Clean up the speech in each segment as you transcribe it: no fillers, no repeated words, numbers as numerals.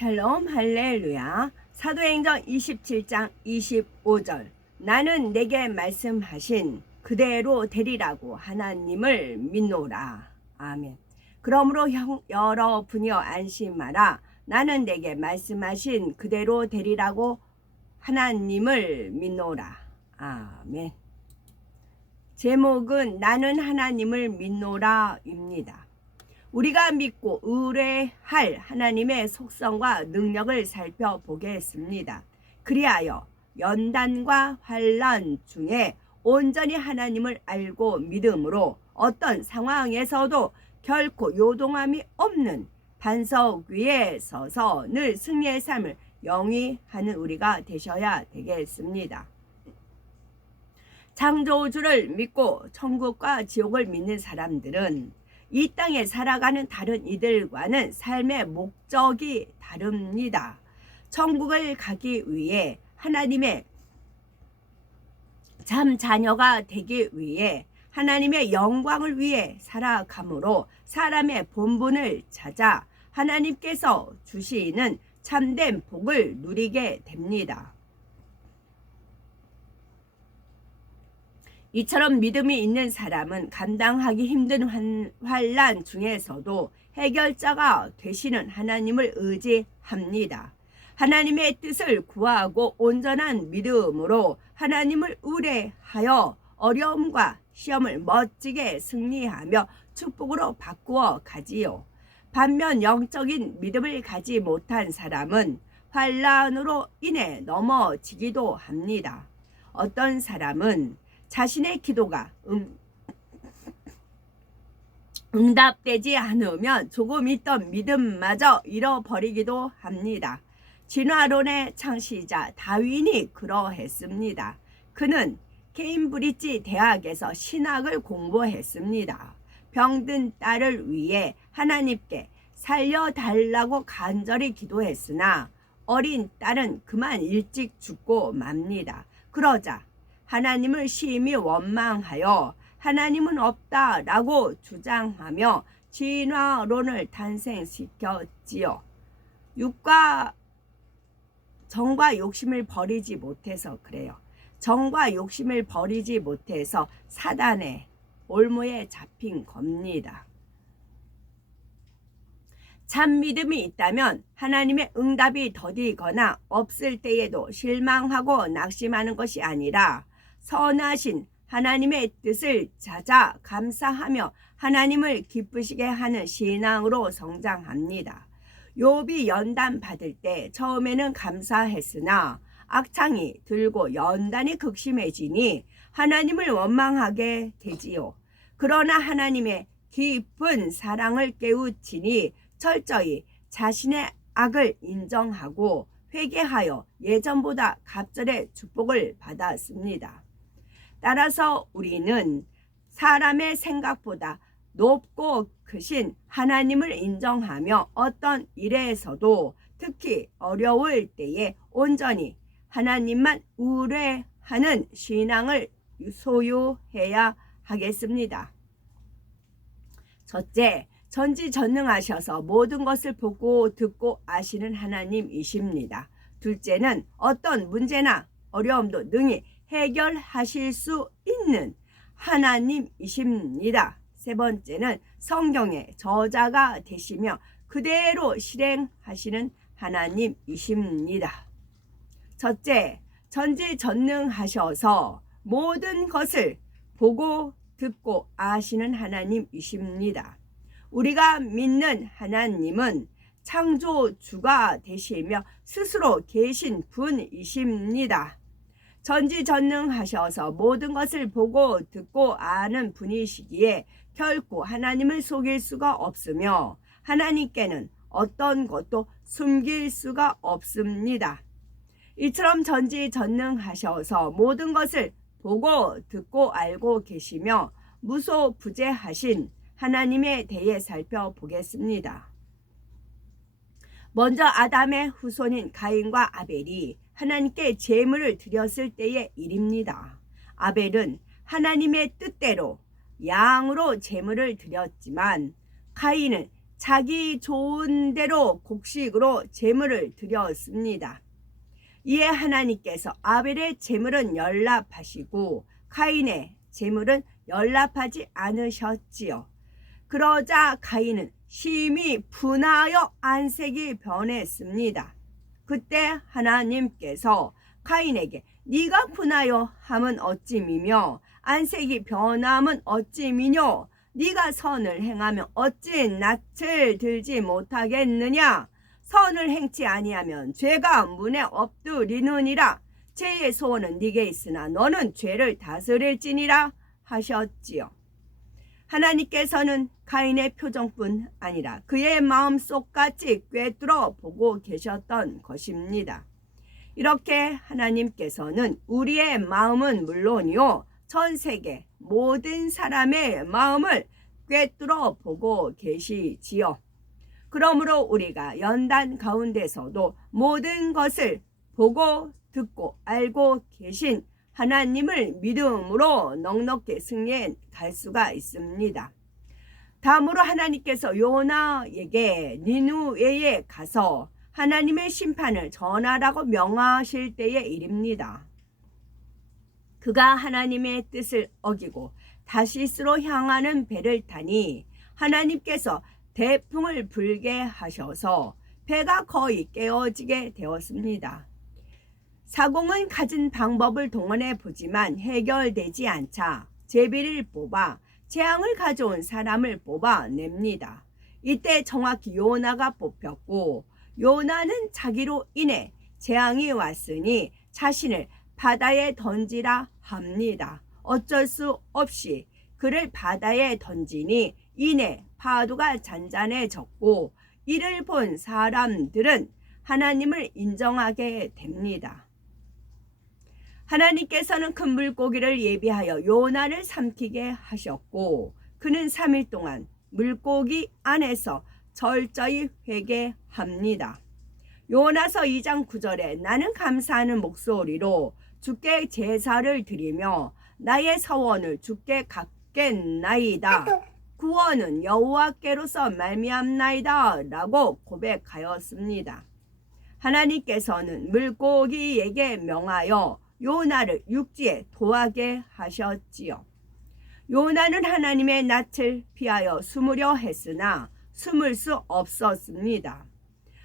샬롬 할렐루야. 사도행전 27장 25절. 나는 내게 말씀하신 그대로 되리라고 하나님을 믿노라. 아멘. 그러므로 여러분이여 안심하라. 나는 내게 말씀하신 그대로 되리라고 하나님을 믿노라. 아멘. 제목은 나는 하나님을 믿노라입니다. 우리가 믿고 의뢰할 하나님의 속성과 능력을 살펴보겠습니다. 그리하여 연단과 환난 중에 온전히 하나님을 알고 믿음으로 어떤 상황에서도 결코 요동함이 없는 반석 위에 서서 늘 승리의 삶을 영위하는 우리가 되셔야 되겠습니다. 창조주를 믿고 천국과 지옥을 믿는 사람들은 이 땅에 살아가는 다른 이들과는 삶의 목적이 다릅니다. 천국을 가기 위해 하나님의 참 자녀가 되기 위해 하나님의 영광을 위해 살아가므로 사람의 본분을 찾아 하나님께서 주시는 참된 복을 누리게 됩니다. 이처럼 믿음이 있는 사람은 감당하기 힘든 환난 중에서도 해결자가 되시는 하나님을 의지합니다. 하나님의 뜻을 구하고 온전한 믿음으로 하나님을 의뢰하여 어려움과 시험을 멋지게 승리하며 축복으로 바꾸어 가지요. 반면 영적인 믿음을 가지 못한 사람은 환난으로 인해 넘어지기도 합니다. 어떤 사람은 자신의 기도가 응답되지 않으면 조금 있던 믿음마저 잃어버리기도 합니다. 진화론의 창시자 다윈이 그러했습니다. 그는 케임브리지 대학에서 신학을 공부했습니다. 병든 딸을 위해 하나님께 살려달라고 간절히 기도했으나 어린 딸은 그만 일찍 죽고 맙니다. 그러자 하나님을 심히 원망하여 하나님은 없다라고 주장하며 진화론을 탄생시켰지요. 정과 욕심을 버리지 못해서 그래요. 정과 욕심을 버리지 못해서 사단의 올무에 잡힌 겁니다. 참 믿음이 있다면 하나님의 응답이 더디거나 없을 때에도 실망하고 낙심하는 것이 아니라 선하신 하나님의 뜻을 찾아 감사하며 하나님을 기쁘시게 하는 신앙으로 성장합니다. 욥이 연단 받을 때 처음에는 감사했으나 악창이 들고 연단이 극심해지니 하나님을 원망하게 되지요. 그러나 하나님의 깊은 사랑을 깨우치니 철저히 자신의 악을 인정하고 회개하여 예전보다 갑절의 축복을 받았습니다. 따라서 우리는 사람의 생각보다 높고 크신 하나님을 인정하며 어떤 일에서도 특히 어려울 때에 온전히 하나님만 의뢰하는 신앙을 소유해야 하겠습니다. 첫째, 전지전능하셔서 모든 것을 보고 듣고 아시는 하나님이십니다. 둘째는 어떤 문제나 어려움도 능히 해결하실 수 있는 하나님이십니다. 세 번째는 성경의 저자가 되시며 그대로 실행하시는 하나님이십니다. 첫째, 전지전능하셔서 모든 것을 보고 듣고 아시는 하나님이십니다. 우리가 믿는 하나님은 창조주가 되시며 스스로 계신 분이십니다. 전지전능하셔서 모든 것을 보고 듣고 아는 분이시기에 결코 하나님을 속일 수가 없으며 하나님께는 어떤 것도 숨길 수가 없습니다. 이처럼 전지전능하셔서 모든 것을 보고 듣고 알고 계시며 무소부재하신 하나님에 대해 살펴보겠습니다. 먼저 아담의 후손인 가인과 아벨이 하나님께 제물을 드렸을 때의 일입니다. 아벨은 하나님의 뜻대로 양으로 제물을 드렸지만 가인은 자기 좋은 대로 곡식으로 제물을 드렸습니다. 이에 하나님께서 아벨의 제물은 연락하시고 가인의 제물은 연락하지 않으셨지요. 그러자 가인은 심히 분하여 안색이 변했습니다. 그때 하나님께서 가인에게 네가 분하여 함은 어찌미며 안색이 변함은 어찌미뇨 네가 선을 행하면 어찌 낯을 들지 못하겠느냐 선을 행치 아니하면 죄가 문에 엎드리느니라 죄의 소원은 네게 있으나 너는 죄를 다스릴지니라 하셨지요. 하나님께서는 가인의 표정뿐 아니라 그의 마음속까지 꿰뚫어 보고 계셨던 것입니다. 이렇게 하나님께서는 우리의 마음은 물론이요 전 세계 모든 사람의 마음을 꿰뚫어 보고 계시지요. 그러므로 우리가 연단 가운데서도 모든 것을 보고 듣고 알고 계신 하나님을 믿음으로 넉넉히 승리해 갈 수가 있습니다. 다음으로 하나님께서 요나에게 니누웨에 가서 하나님의 심판을 전하라고 명하실 때의 일입니다. 그가 하나님의 뜻을 어기고 다시스로 향하는 배를 타니 하나님께서 대풍을 불게 하셔서 배가 거의 깨어지게 되었습니다. 사공은 가진 방법을 동원해 보지만 해결되지 않자 제비를 뽑아 재앙을 가져온 사람을 뽑아냅니다. 이때 정확히 요나가 뽑혔고 요나는 자기로 인해 재앙이 왔으니 자신을 바다에 던지라 합니다. 어쩔 수 없이 그를 바다에 던지니 이내 파도가 잔잔해졌고 이를 본 사람들은 하나님을 인정하게 됩니다. 하나님께서는 큰 물고기를 예비하여 요나를 삼키게 하셨고 그는 3일 동안 물고기 안에서 철저히 회개합니다. 요나서 2장 9절에 나는 감사하는 목소리로 주께 제사를 드리며 나의 서원을 주께 갚겠나이다. 구원은 여호와께로서 말미암나이다 라고 고백하였습니다. 하나님께서는 물고기에게 명하여 요나를 육지에 도하게 하셨지요. 요나는 하나님의 낯을 피하여 숨으려 했으나 숨을 수 없었습니다.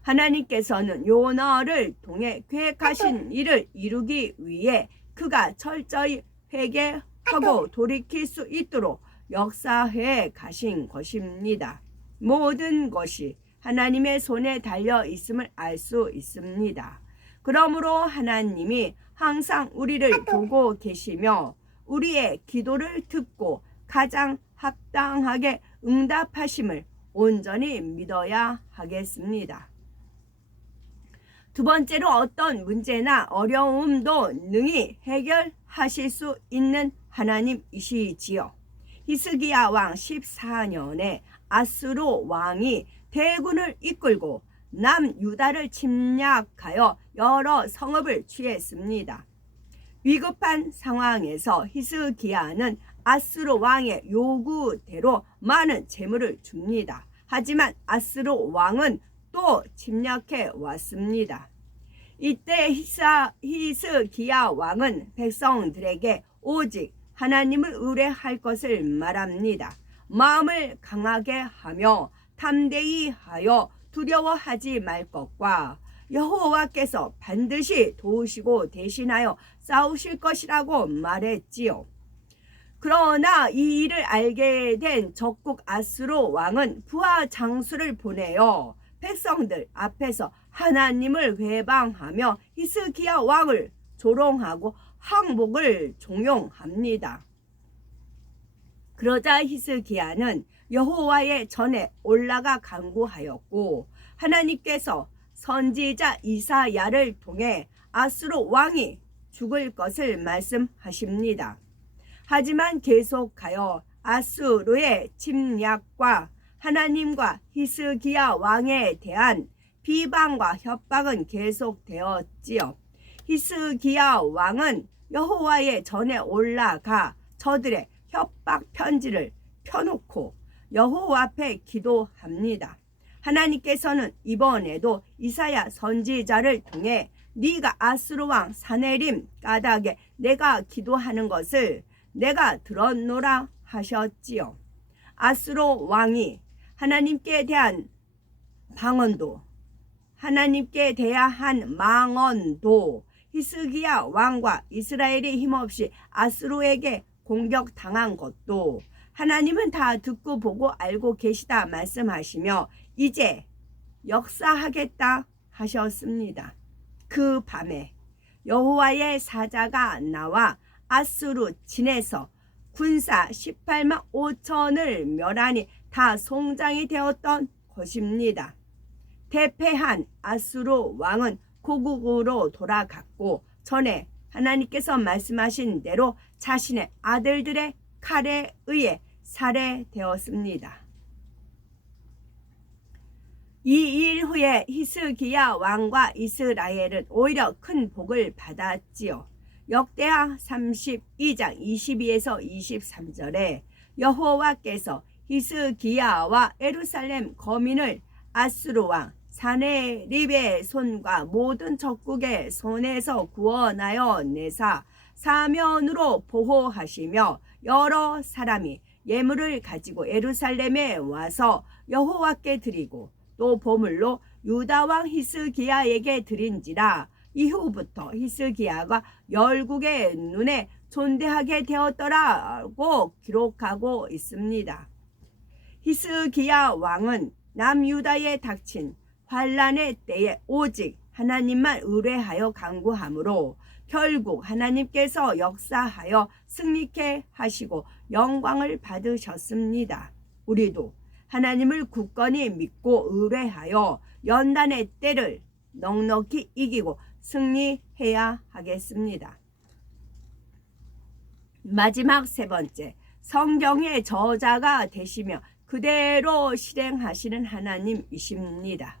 하나님께서는 요나를 통해 계획하신 일을 이루기 위해 그가 철저히 회개하고 돌이킬 수 있도록 역사해 가신 것입니다. 모든 것이 하나님의 손에 달려 있음을 알 수 있습니다. 그러므로 하나님이 항상 우리를 보고 계시며 우리의 기도를 듣고 가장 합당하게 응답하심을 온전히 믿어야 하겠습니다. 두 번째로 어떤 문제나 어려움도 능히 해결하실 수 있는 하나님이시지요. 히스기야 왕 14년에 아수르 왕이 대군을 이끌고 남유다를 침략하여 여러 성읍을 취했습니다. 위급한 상황에서 히스기야는 아수르 왕의 요구대로 많은 재물을 줍니다. 하지만 아수르 왕은 또 침략해 왔습니다. 이때 히스기야 왕은 백성들에게 오직 하나님을 의뢰할 것을 말합니다. 마음을 강하게 하며 담대히 하여 두려워하지 말 것과 여호와께서 반드시 도우시고 대신하여 싸우실 것이라고 말했지요. 그러나 이 일을 알게 된 적국 아수르 왕은 부하 장수를 보내어 백성들 앞에서 하나님을 회방하며 히스기야 왕을 조롱하고 항복을 종용합니다. 그러자 히스기야는 여호와의 전에 올라가 간구하였고 하나님께서 선지자 이사야를 통해 아수르 왕이 죽을 것을 말씀하십니다. 하지만 계속하여 아수르의 침략과 하나님과 히스기야 왕에 대한 비방과 협박은 계속되었지요. 히스기야 왕은 여호와의 전에 올라가 저들의 협박 편지를 펴놓고 여호와 앞에 기도합니다. 하나님께서는 이번에도 이사야 선지자를 통해 네가 아수르 왕 사네립 까닭에 내가 기도하는 것을 내가 들었노라 하셨지요. 아수르 왕이 하나님께 대한 방언도 하나님께 대한 망언도 히스기야 왕과 이스라엘이 힘없이 아수르에게 공격당한 것도 하나님은 다 듣고 보고 알고 계시다 말씀하시며 이제 역사하겠다 하셨습니다. 그 밤에 여호와의 사자가 나와 아수르 진에서 군사 18만 5천을 멸하니 다 송장이 되었던 것입니다. 대패한 아수르 왕은 고국으로 돌아갔고 전에 하나님께서 말씀하신 대로 자신의 아들들의 칼에 의해 살해되었습니다. 이 일 후에 히스기야 왕과 이스라엘은 오히려 큰 복을 받았지요. 역대하 32장 22에서 23절에 여호와께서 히스기야와 예루살렘 거민을 아수르 왕 사네립의 손과 모든 적국의 손에서 구원하여 내사 사면으로 보호하시며 여러 사람이 예물을 가지고 예루살렘에 와서 여호와께 드리고 또 보물로 유다 왕 히스기야에게 드린지라. 이후부터 히스기야가 열국의 눈에 존대하게 되었더라고 기록하고 있습니다. 히스기야 왕은 남유다에 닥친 환란의 때에 오직 하나님만 의뢰하여 간구하므로 결국 하나님께서 역사하여 승리케 하시고 영광을 받으셨습니다. 우리도 하나님을 굳건히 믿고 의뢰하여 연단의 때를 넉넉히 이기고 승리해야 하겠습니다. 마지막 세 번째, 성경의 저자가 되시며 그대로 실행하시는 하나님이십니다.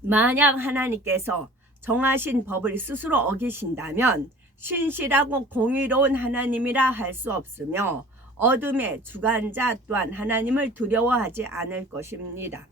만약 하나님께서 정하신 법을 스스로 어기신다면 신실하고 공의로운 하나님이라 할 수 없으며 어둠의 주관자 또한 하나님을 두려워하지 않을 것입니다.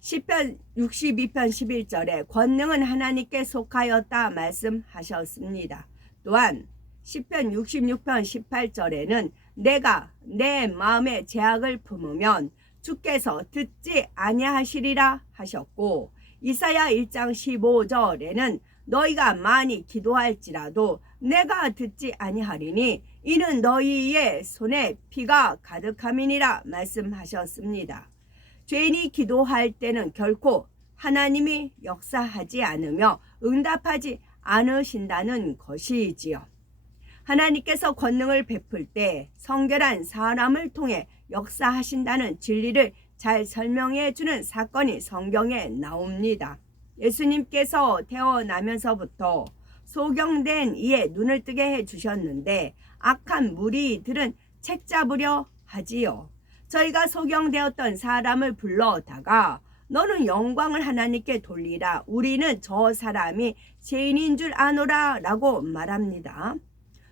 시편 62편 11절에 권능은 하나님께 속하였다 말씀하셨습니다. 또한 시편 66편 18절에는 내가 내 마음에 죄악을 품으면 주께서 듣지 아니하시리라 하셨고 이사야 1장 15절에는 너희가 많이 기도할지라도 내가 듣지 아니하리니 이는 너희의 손에 피가 가득함이니라 말씀하셨습니다. 죄인이 기도할 때는 결코 하나님이 역사하지 않으며 응답하지 않으신다는 것이지요. 하나님께서 권능을 베풀 때 성결한 사람을 통해 역사하신다는 진리를 잘 설명해 주는 사건이 성경에 나옵니다. 예수님께서 태어나면서부터 소경된 이의 눈을 뜨게 해 주셨는데 악한 무리들은 책 잡으려 하지요. 저희가 소경되었던 사람을 불러다가 너는 영광을 하나님께 돌리라. 우리는 저 사람이 죄인인 줄 아노라 라고 말합니다.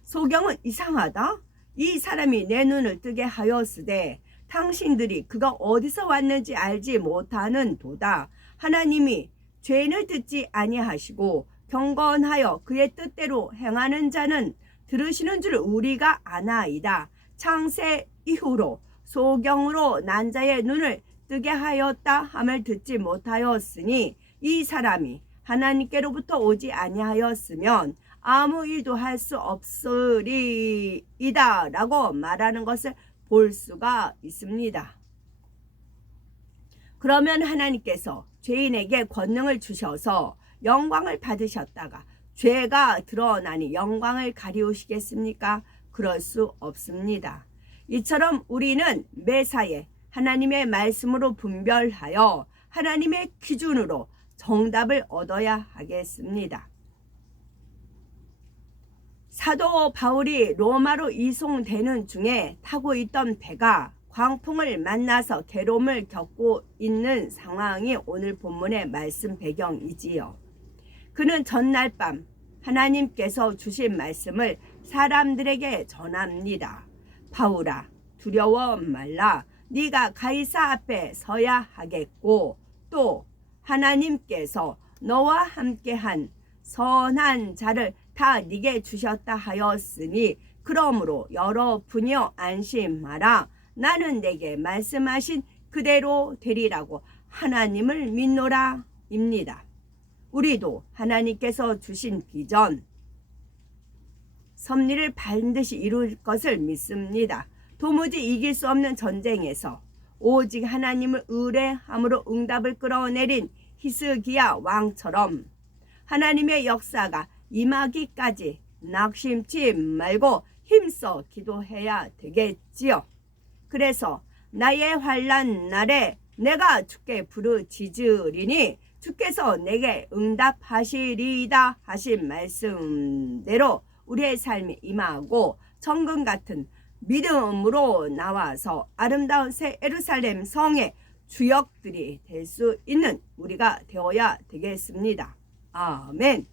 소경은 이상하다. 이 사람이 내 눈을 뜨게 하였으되 당신들이 그가 어디서 왔는지 알지 못하는 도다. 하나님이 죄인을 듣지 아니하시고 경건하여 그의 뜻대로 행하는 자는 들으시는 줄 우리가 아나이다. 창세 이후로 소경으로 난 자의 눈을 뜨게 하였다 함을 듣지 못하였으니 이 사람이 하나님께로부터 오지 아니하였으면 아무 일도 할 수 없으리이다 라고 말하는 것을 볼 수가 있습니다. 그러면 하나님께서 죄인에게 권능을 주셔서 영광을 받으셨다가 죄가 드러나니 영광을 가리우시겠습니까? 그럴 수 없습니다. 이처럼 우리는 매사에 하나님의 말씀으로 분별하여 하나님의 기준으로 정답을 얻어야 하겠습니다. 사도 바울이 로마로 이송되는 중에 타고 있던 배가 광풍을 만나서 괴로움을 겪고 있는 상황이 오늘 본문의 말씀 배경이지요. 그는 전날 밤 하나님께서 주신 말씀을 사람들에게 전합니다. 바울아, 두려워 말라. 네가 가이사 앞에 서야 하겠고 또 하나님께서 너와 함께한 선한 자를 다 네게 주셨다 하였으니 그러므로 여러분이여 안심하라. 나는 내게 말씀하신 그대로 되리라고 하나님을 믿노라 입니다. 우리도 하나님께서 주신 비전 섭리를 반드시 이룰 것을 믿습니다. 도무지 이길 수 없는 전쟁에서 오직 하나님을 의뢰함으로 응답을 끌어내린 히스기야 왕처럼 하나님의 역사가 임하기까지 낙심치 말고 힘써 기도해야 되겠지요. 그래서 나의 환난 날에 내가 주께 부르짖으리니 주께서 내게 응답하시리이다 하신 말씀대로 우리의 삶이 임하고 천금 같은 믿음으로 나와서 아름다운 새 예루살렘 성의 주역들이 될 수 있는 우리가 되어야 되겠습니다. 아멘.